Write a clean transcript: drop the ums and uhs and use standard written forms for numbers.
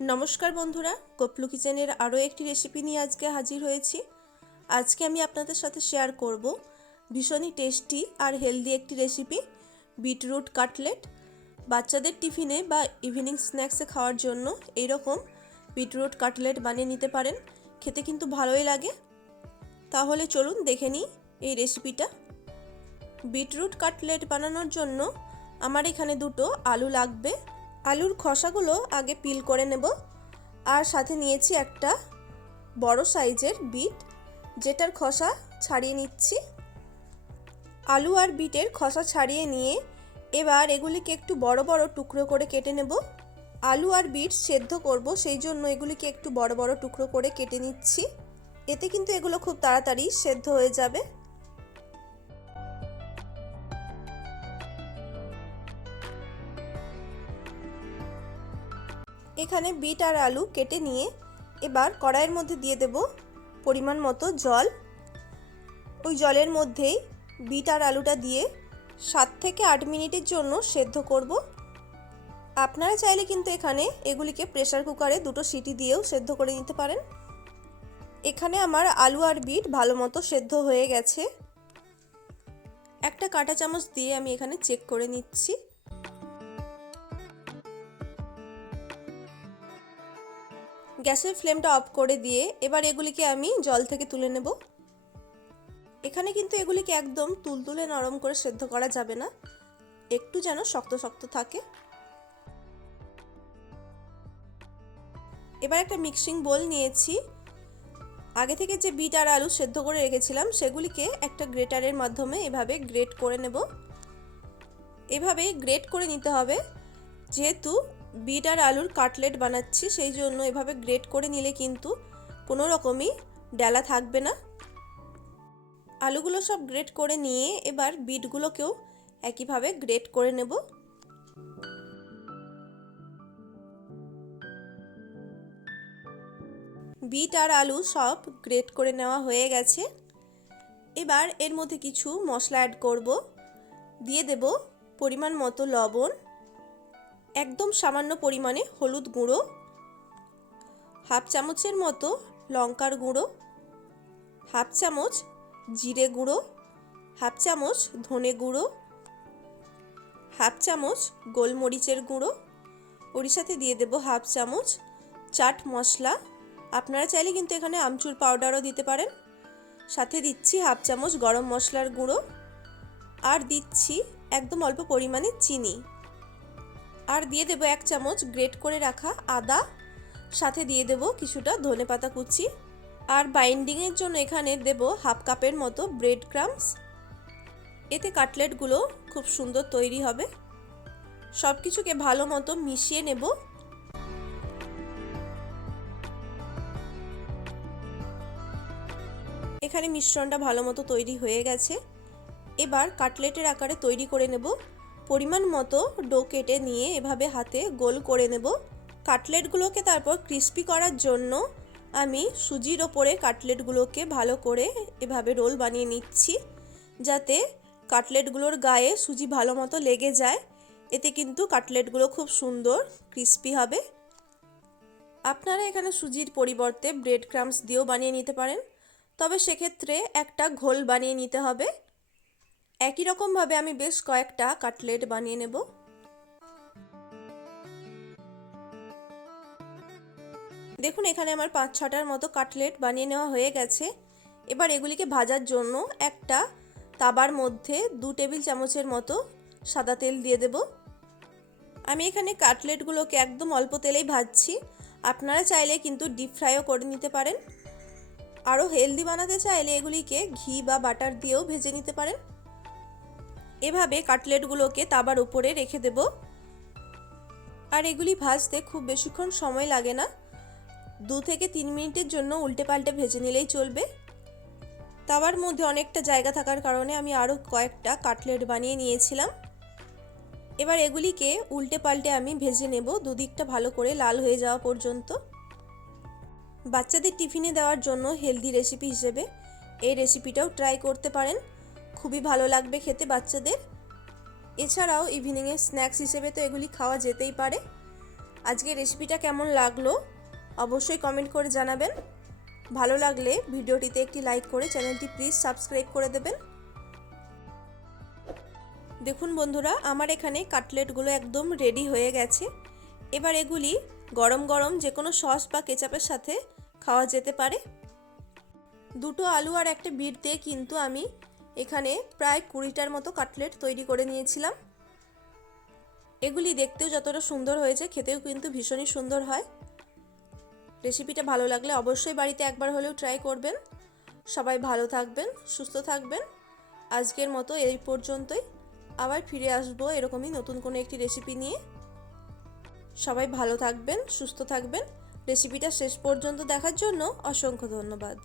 নমস্কার বন্ধুরা, গোপলু কিচেনের আরও একটি রেসিপি নিয়ে আজকে হাজির হয়েছি। আজকে আমি আপনাদের সাথে শেয়ার করব ভীষণই টেস্টি আর হেলদি একটি রেসিপি, বিটরুট কাটলেট। বাচ্চাদের টিফিনে বা ইভিনিং স্ন্যাক্সে খাওয়ার জন্য এইরকম বিটরুট কাটলেট বানিয়ে নিতে পারেন। খেতে কিন্তু ভালোই লাগে। তাহলে চলুন দেখে নিই এই রেসিপিটা। বিটরুট কাটলেট বানানোর জন্য আমার এখানে দুটো আলু লাগবে। আলুর খোসাগুলো আগে পিল করে নেব। আর সাথে নিয়েছি একটা বড় সাইজের বিট, যেটার খোসা ছাড়িয়ে নিচ্ছি। আলু আর বিটের খোসা ছাড়িয়ে নিয়ে এবার এগুলিকে একটু বড় বড় টুকরো করে কেটে নেব। আলু আর বিট সেদ্ধ করব, সেই জন্য এগুলিকে একটু বড় বড় টুকরো করে কেটে নিচ্ছি। এতে কিন্তু এগুলো খুব তাড়াতাড়ি সেদ্ধ হয়ে যাবে। এখানে বিট আর আলু কেটে নিয়ে এবার কড়াইয়ের মধ্যে দিয়ে দেব পরিমাণ মতো জল। ওই জলের মধ্যেই বিট আর আলুটা দিয়ে 7 থেকে 8 মিনিটের জন্য সেদ্ধ করব। আপনারা চাইলে কিন্তু এখানে এগুলিকে প্রেসার কুকারে 2টো সিটি দিয়েও সেদ্ধ করে নিতে পারেন। এখানে আমার আলু আর বিট ভালো মতো সেদ্ধ হয়ে গেছে। একটা কাঁটা চামচ দিয়ে আমি এখানে চেক করে নিচ্ছি। গ্যাসের ফ্লেমটা অফ করে দিয়ে এবার এগুলিকে আমি জল থেকে তুলে নেব। এখানে কিন্তু এগুলিকে একদম তুলতুলে নরম করে সেদ্ধ করা যাবে না, একটু যেন শক্ত শক্ত থাকে। এবার একটা মিক্সিং বোল নিয়েছি। আগে থেকে যে বিট আর আলু সেদ্ধ করে রেখেছিলাম সেগুলিকে একটা গ্রেটারের মাধ্যমে এভাবে গ্রেট করে নেব। এভাবে গ্রেট করে নিতে হবে, যেহেতু বিট আর আলুর কাটলেট বানাচ্ছি সেই জন্য এভাবে গ্রেট করে নিলে কিন্তু কোনো রকমই ডালা থাকবে না। আলুগুলো সব গ্রেট করে নিয়ে এবার বিটগুলোকেও একইভাবে গ্রেট করে নেব। বিট আর আলু সব গ্রেট করে নেওয়া হয়ে গেছে। এবার এর মধ্যে কিছু মশলা অ্যাড করব। দিয়ে দেব পরিমাণ মতো লবণ, একদম সামান্য পরিমাণে হলুদ গুঁড়ো, হাফ চামচের মতো লঙ্কার গুঁড়ো, হাফ চামচ জিরে গুঁড়ো, হাফ চামচ ধনে গুঁড়ো, হাফ চামচ গোলমরিচের গুঁড়ো। ওর সাথে দিয়ে দেব হাফ চামচ চাট মশলা। আপনারা চাইলে কিন্তু এখানে আমচুর পাউডারও দিতে পারেন। সাথে দিচ্ছি হাফ চামচ গরম মশলার গুঁড়ো, আর দিচ্ছি একদম অল্প পরিমাণে চিনি, আর দিয়ে দেব 1 চামচ গ্রেট করে রাখা আদা। সাথে দিয়ে দেব কিছুটা ধনেপাতা কুচি, আর বাইন্ডিংয়ের জন্য এখানে দেব হাফ কাপের মতো ব্রেড ক্রাম্বস। এতে কাটলেটগুলো খুব সুন্দর তৈরি হবে। সব কিছুকে ভালো মতো মিশিয়ে নেব। এখানে মিশ্রণটা ভালো মতো তৈরি হয়ে গেছে। এবার কাটলেটের আকারে তৈরি করে নেব। পরিমাণ মতো ডো কেটে নিয়ে এভাবে হাতে গোল করে নেব। কাটলেটগুলোকে তারপর ক্রিস্পি করার জন্য আমি সুজির ওপরে কাটলেটগুলোকে ভালো করে এভাবে রোল বানিয়ে নিচ্ছি, যাতে কাটলেটগুলোর গায়ে সুজি ভালো মতো লেগে যায়। এতে কিন্তু কাটলেটগুলো খুব সুন্দর ক্রিস্পি হবে। আপনারা এখানে সুজির পরিবর্তে ব্রেড ক্রাম্বস দিয়েও বানিয়ে নিতে পারেন, তবে সেক্ষেত্রে একটা ঘোল বানিয়ে নিতে হবে। একই রকমভাবে আমি বেশ কয়েকটা কাটলেট বানিয়ে নেব। দেখুন এখানে আমার 5-6টার মতো কাটলেট বানিয়ে নেওয়া হয়ে গেছে। এবার এগুলিকে ভাজার জন্য একটা তাবার মধ্যে 2 টেবিল চামচের মতো সাদা তেল দিয়ে দেব। আমি এখানে কাটলেটগুলোকে একদম অল্প তেলেই ভাজছি। আপনারা চাইলে কিন্তু ডিপ ফ্রাইও করে নিতে পারেন। আরও হেলদি বানাতে চাইলে এগুলিকে ঘি বা বাটার দিয়েও ভেজে নিতে পারেন। এভাবে কাটলেটগুলোকে তাবার উপরে রেখে দেব। আর এগুলি ভাজতে খুব বেশিক্ষণ সময় লাগে না, 2 থেকে 3 মিনিটের জন্য উল্টে পাল্টে ভেজে নিলেই চলবে। তাওয়ার মধ্যে অনেকটা জায়গা থাকার কারণে আমি আরও কয়েকটা কাটলেট বানিয়ে নিয়েছিলাম। এবার এগুলিকে উল্টে পাল্টে আমি ভেজে নেব, দুদিকটা ভালো করে লাল হয়ে যাওয়া পর্যন্ত। বাচ্চাদের টিফিনে দেওয়ার জন্য হেলদি রেসিপি হিসেবে এই রেসিপিটাও ট্রাই করতে পারেন, খুবই ভালো লাগবে খেতে বাচ্চাদের। এছাড়াও ইভিনিংয়ে স্ন্যাক্স হিসেবে তো এগুলি খাওয়া যেতেই পারে। আজকে রেসিপিটা কেমন লাগলো অবশ্যই কমেন্ট করে জানাবেন। ভালো লাগলে ভিডিওটিতে একটি লাইক করে চ্যানেলটি প্লিজ সাবস্ক্রাইব করে দেবেন। দেখুন বন্ধুরা, আমার এখানে কাটলেটগুলো একদম রেডি হয়ে গেছে। এবার এগুলি গরম গরম যে কোনো সস বা কেচাপের সাথে খাওয়া যেতে পারে। দুটো আলু আর একটা বিট দিয়ে কিন্তু আমি এখানে প্রায় 20টার মতো কাটলেট তৈরি করে নিয়েছিলাম। এগুলি দেখতেও যতটা সুন্দর হয়েছে খেতেও কিন্তু ভীষণই সুন্দর হয়। রেসিপিটা ভালো লাগলে অবশ্যই বাড়িতে একবার হলেও ট্রাই করবেন। সবাই ভালো থাকবেন, সুস্থ থাকবেন। আজকের মতো এই পর্যন্তই। আবার ফিরে আসবো এরকমই নতুন কোনো একটি রেসিপি নিয়ে। সবাই ভালো থাকবেন, সুস্থ থাকবেন। রেসিপিটা শেষ পর্যন্ত দেখার জন্য অসংখ্য ধন্যবাদ।